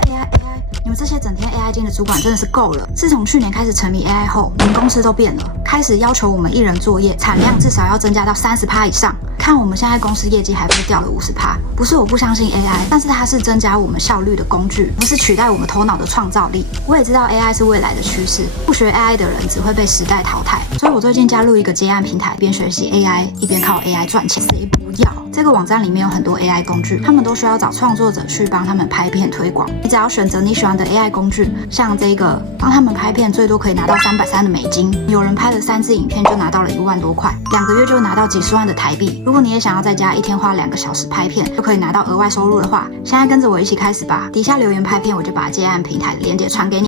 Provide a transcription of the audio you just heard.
AI，你们这些整天 AI 精的主管真的是够了。自从去年开始沉迷 AI 后，我们公司都变了，开始要求我们一人作业产量至少要增加到30%以上。看我们现在公司业绩还不是掉了50%，不是我不相信 AI， 但是它是增加我们效率的工具，不是取代我们头脑的创造力。我也知道 AI 是未来的趋势，不学 AI 的人只会被时代淘汰。所以我最近加入一个接案平台，边学习 AI， 一边靠 AI 赚钱。谁不要？这个网站里面有很多 AI 工具，他们都需要找创作者去帮他们拍片推广。你只要选择你喜欢的 AI 工具，像这个帮他们拍片，最多可以拿到330的美金。有人拍了3支影片就拿到了1万多块，2个月就拿到几十万的台币。如果你也想要在家一天花2个小时拍片，就可以拿到额外收入的话，现在跟着我一起开始吧。底下留言拍片，我就把接案平台的链接传给你。